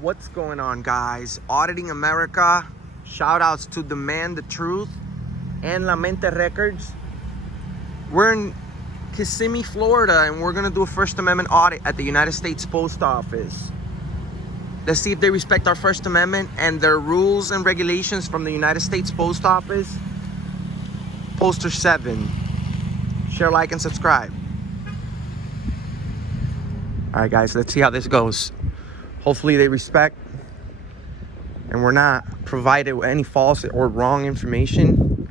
What's going on, guys? Auditing America. Shout outs to Demand the Truth and La Mente Records. We're in Kissimmee, Florida, and we're gonna do a First Amendment audit at the United States Post Office. Let's see if they respect our First Amendment and their rules and regulations from the United States Post Office. Poster 7. Share, like, and subscribe. All right, guys, let's see how this goes. Hopefully they respect and we're not provided with any false or wrong information.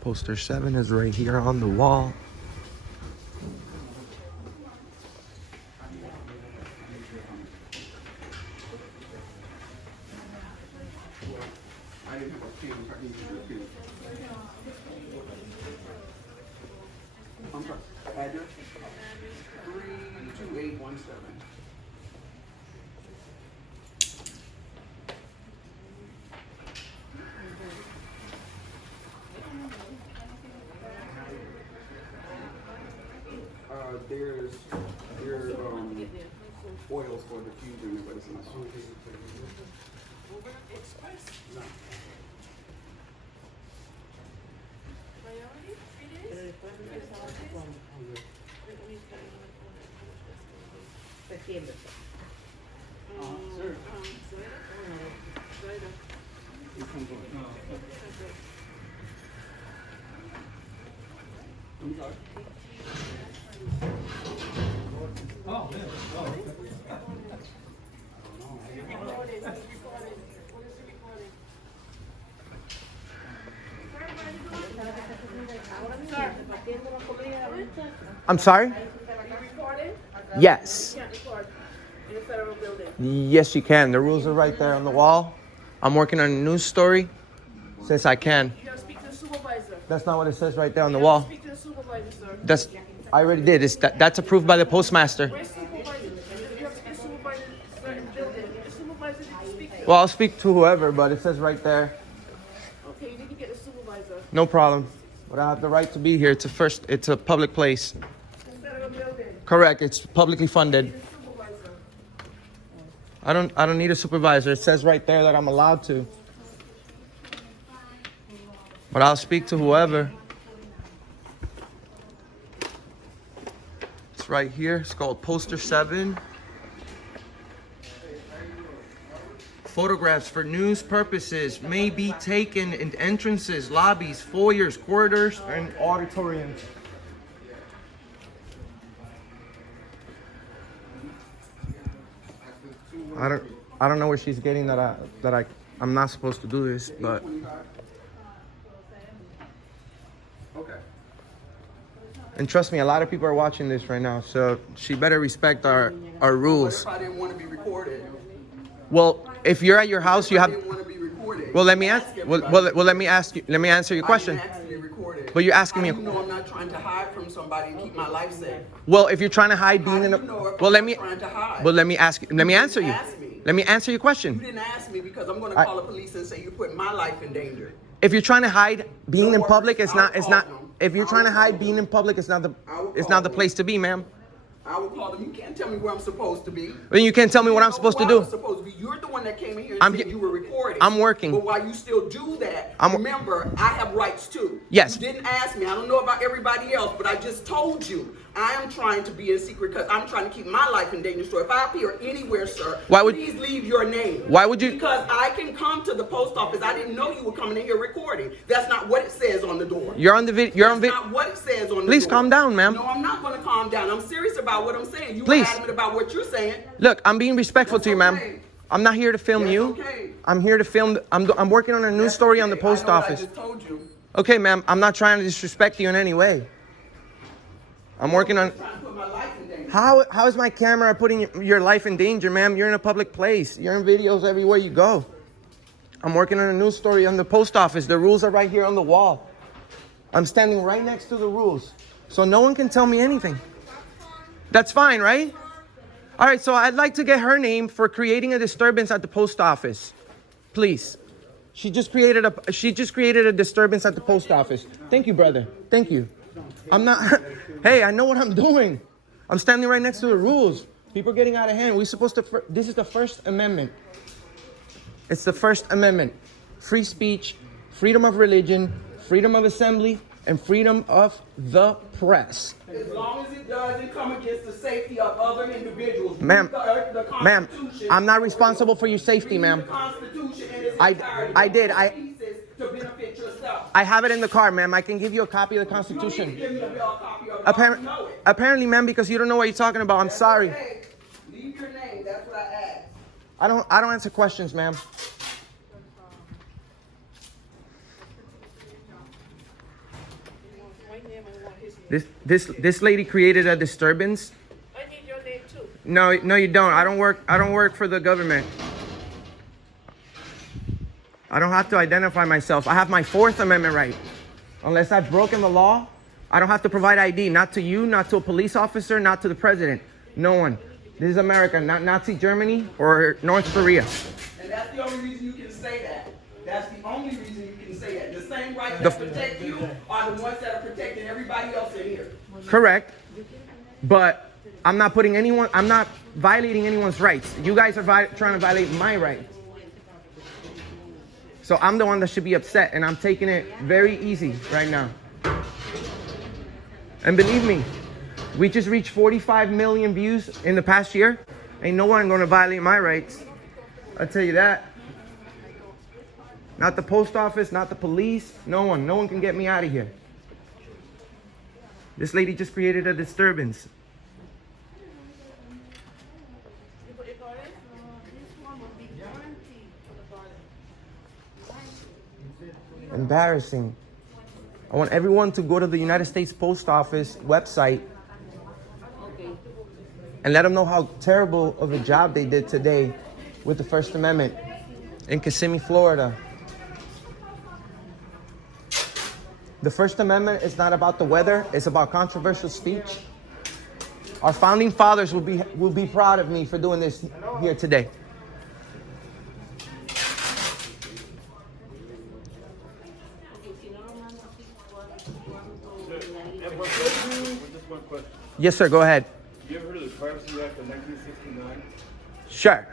Poster 7 is right here on the wall. Address 32817. There's your oils for diffusion, but it's not. No. Sir. I'm sorry. Oh, man. I'm sorry? Yes. In a federal building. Yes, you can. The rules are right there on the wall. I'm working on a news story. Says I can. You gotta speak to the supervisor. That's not what it says right there on the You wall. gotta speak to the supervisor, sir. That's I already did. That's approved by the postmaster. Where's supervisor? You have to get supervisor in a certain building. The supervisor did you speak to? Well, I'll speak to whoever, but it says right there. Okay, you need to get the supervisor. No problem. But I have the right to be here. It's a public place. Federal building. Correct. It's publicly funded. The supervisor. I don't need a supervisor. It says right there that I'm allowed to. But I'll speak to whoever. It's right here. It's called Poster 7. Photographs for news purposes may be taken in entrances, lobbies, foyers, corridors, and auditoriums. I don't know where she's getting I'm not supposed to do this, but Okay. and trust me, a lot of people are watching this right now, so she better respect our What rules. if I didn't want to be recorded? Well, if you're at your house, you I have. didn't want to be recorded. Well, let me ask. everybody. Well, let me ask you. Let me answer your question. I didn't ask to be recorded. But you're asking me. How do you know I'm not trying to hide from somebody and keep my life safe? Well, if you're trying to hide How being do in a. you know if Well, I'm let me. trying to hide? Well, let me ask. Let me answer you. Ask me. Let me answer your You question. didn't ask me because I'm going to call the police and say you put my life in danger. If you're trying to hide being No in public, worries. it's not. I'll It's call not. them. If you're I trying to will hide call being them. in public, it's not the. I will It's call not the them. place to be, ma'am. I will call them. You can't tell me where I'm supposed to be. Then you can't tell me what I'm supposed to do. Supposed to be. You're the one that came in here and I'm said you were recording. I'm working. But while you still do that, remember, I have rights too. Yes. You didn't ask me. I don't know about everybody else, but I just told you I am trying to be in secret because I'm trying to keep my life in danger. So if I appear anywhere, sir, please leave your name. Why would you? Because I can come to the post office. I didn't know you were coming in here recording. That's not what it says on the door. You're on the video. You're on video. That's not what it says on the door. Please calm down, ma'am. No, I'm not going to calm down. I'm serious about what I'm saying. You Please. were adamant about what you're saying. Look, I'm being respectful to you, ma'am. Okay. I'm not here to film you. Okay. I'm here to film. I'm working on a news story on the post office. I just told you. Okay, ma'am. I'm not trying to disrespect you in any way. I'm working on. I'm trying to put my life in danger. How is my camera putting your life in danger, ma'am? You're in a public place. You're in videos everywhere you go. I'm working on a news story on the post office. The rules are right here on the wall. I'm standing right next to the rules. So no one can tell me anything. That's fine, right? All right, so I'd like to get her name for creating a disturbance at the post office. Please. She just created a disturbance at the post office. Thank you, brother. Thank you. I'm not Hey, I know what I'm doing. I'm standing right next to the rules. People are getting out of hand. We're supposed to this is the First Amendment. It's the First Amendment. Free speech, freedom of religion, freedom of assembly, and freedom of the press. As long as it doesn't come against the safety of other individuals. Ma'am, ma'am, Constitution, I'm not responsible for your safety, ma'am. The Constitution and its I entirety. did. Pieces to benefit yourself. I have it in the car, ma'am. I can give you a copy of the You don't need to Constitution. give me a copy of it. I don't know it. Apparently, ma'am, because you don't know what you're talking about. I'm sorry. Okay. Leave your name. That's what I asked. I don't answer questions, ma'am. This lady created a disturbance. I need your name too. No, you don't. I don't work for the government. I don't have to identify myself. I have my Fourth Amendment right. Unless I've broken the law, I don't have to provide ID. Not to you, not to a police officer, not to the president. No one. This is America, not Nazi Germany or North Korea. And that's the only reason you can say that. That's the only reason you can say that. The same rights that protect you are the ones that are protecting everybody else in here. Correct. But I'm not violating anyone's rights. You guys are trying to violate my rights. So I'm the one that should be upset, and I'm taking it very easy right now. And believe me, we just reached 45 million views in the past year. Ain't no one gonna violate my rights. I'll tell you that. Not the post office, not the police, no one. No one can get me out of here. This lady just created a disturbance. Embarrassing. I want everyone to go to the United States Post Office website and let them know how terrible of a job they did today with the First Amendment in Kissimmee, Florida. The First Amendment is not about the weather, it's about controversial speech. Our founding fathers will be proud of me for doing this here today. Just one question. Yes, sir, go ahead. You ever heard of the Privacy Act of 1969? Sure.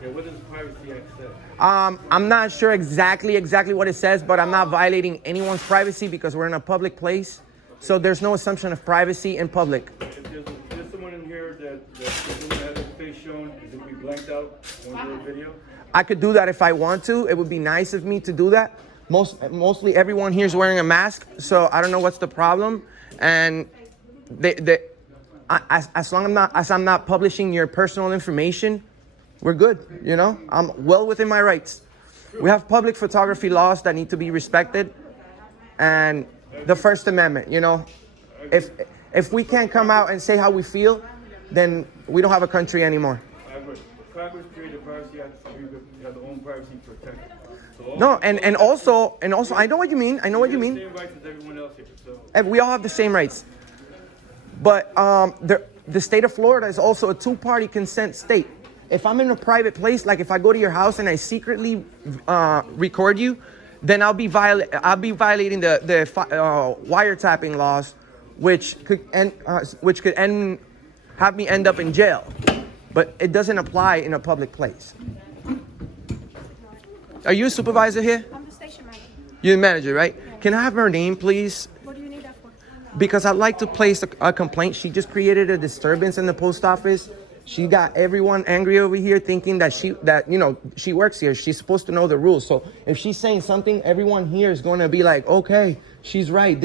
Okay, what does the Privacy Act say? I'm not sure exactly what it says, but I'm not violating anyone's privacy because we're in a public place. So there's no assumption of privacy in public. If there's someone in here that doesn't have their face shown, is it going to be blanked out on your video? I could do that if I want to. It would be nice of me to do that. Mostly everyone here is wearing a mask, so I don't know what's the problem. And as long as I'm not publishing your personal information, we're good. You know, I'm well within my rights. We have public photography laws that need to be respected, and the First Amendment. You know, if we can't come out and say how we feel, then we don't have a country anymore. Congress created a Privacy Act so you have their own privacy protected. So No, and also, I know what you mean. I know what you mean. Same rights as everyone else here. So And we all have the same rights. But the state of Florida is also a two-party consent state. If I'm in a private place, like if I go to your house and I secretly record you, then I'll be violating the wiretapping laws, which could end have me end up in jail. But it doesn't apply in a public place. Are you a supervisor here? I'm the station manager. You're the manager, right? Can I have her name, please? What do you need that for? Because I'd like to place a complaint. She just created a disturbance in the post office. She got everyone angry over here, thinking that she works here. She's supposed to know the rules. So if she's saying something, everyone here is going to be like, okay, she's right.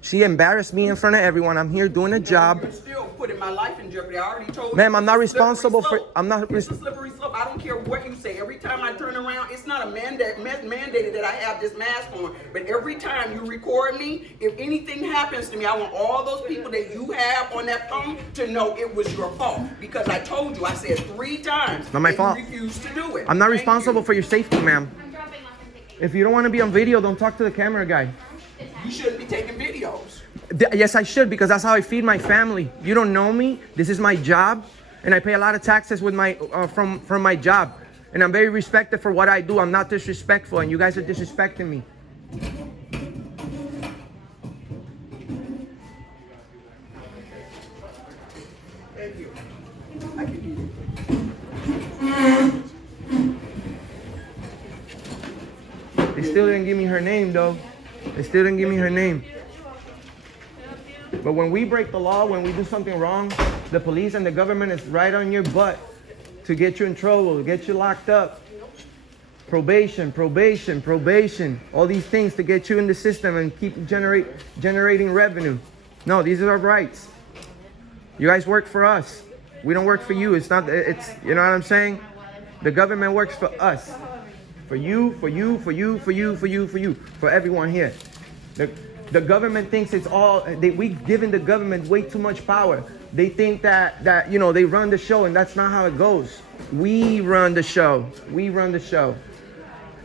She embarrassed me in front of everyone. I'm here doing a job. You're still putting my life in jeopardy. I already told you. Ma'am, I'm not it's a slippery responsible for. slope. I'm not. It's a slippery slope. I don't care what you say. Every time I turn around, it's not a mandated that I have this mask on. But every time you record me, if anything happens to me, I want all those people that you have on that phone to know it was your fault. Because I told you, I said 3 times. Not my and fault. You refused to do it. I'm not Thank responsible you. for your safety, ma'am. If you don't want to be on video, don't talk to the camera guy. You shouldn't be taking videos. Yes, I should, because that's how I feed my family. You don't know me. This is my job, and I pay a lot of taxes with my from my job, and I'm very respected for what I do. I'm not disrespectful, and you guys are disrespecting me. Thank you. I can do it. They still didn't give me her name, though. They still didn't give me her name. But when we break the law, when we do something wrong, the police and the government is right on your butt to get you in trouble, to get you locked up. Probation, probation, probation. All these things to get you in the system and keep generating revenue. No, these are our rights. You guys work for us. We don't work for you. You know what I'm saying? The government works for us. For you, for you, for you, for you, for you, for you, for everyone here. The government thinks it's all, we've given the government way too much power. They think that they run the show, and that's not how it goes. We run the show. We run the show.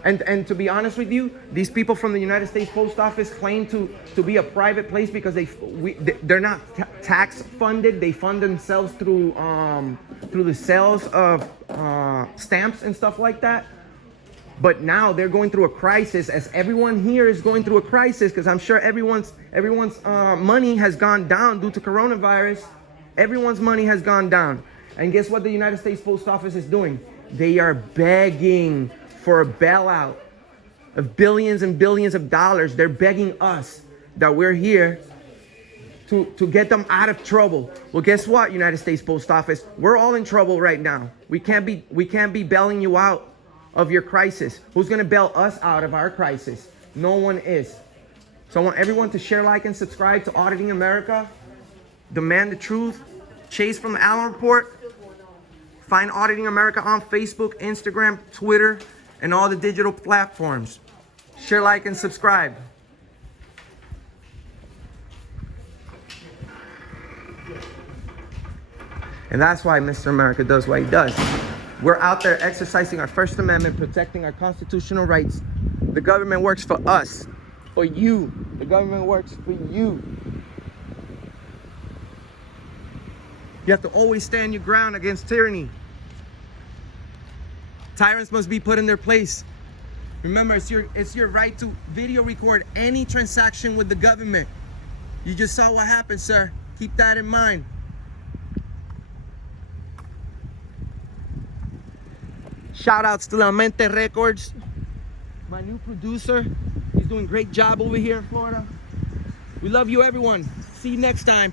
And to be honest with you, these people from the United States Post Office claim to be a private place because they're not tax funded. They fund themselves through the sales of stamps and stuff like that. But now they're going through a crisis, as everyone here is going through a crisis, because I'm sure everyone's money has gone down due to coronavirus. Everyone's money has gone down. And guess what the United States Post Office is doing? They are begging for a bailout of billions and billions of dollars. They're begging us that we're here to get them out of trouble. Well, guess what, United States Post Office? We're all in trouble right now. We can't be bailing you out of your crisis. Who's gonna bail us out of our crisis? No one is. So I want everyone to share, like, and subscribe to Auditing America. Demand the truth. Chase from the Allen Report. Find Auditing America on Facebook, Instagram, Twitter, and all the digital platforms. Share, like, and subscribe. And that's why Mr. America does what he does. We're out there exercising our First Amendment, protecting our constitutional rights. The government works for us, for you. The government works for you. You have to always stand your ground against tyranny. Tyrants must be put in their place. Remember, it's your right to video record any transaction with the government. You just saw what happened, sir. Keep that in mind. Shout outs to La Mente Records, my new producer. He's doing a great job over here in Florida. We love you, everyone. See you next time.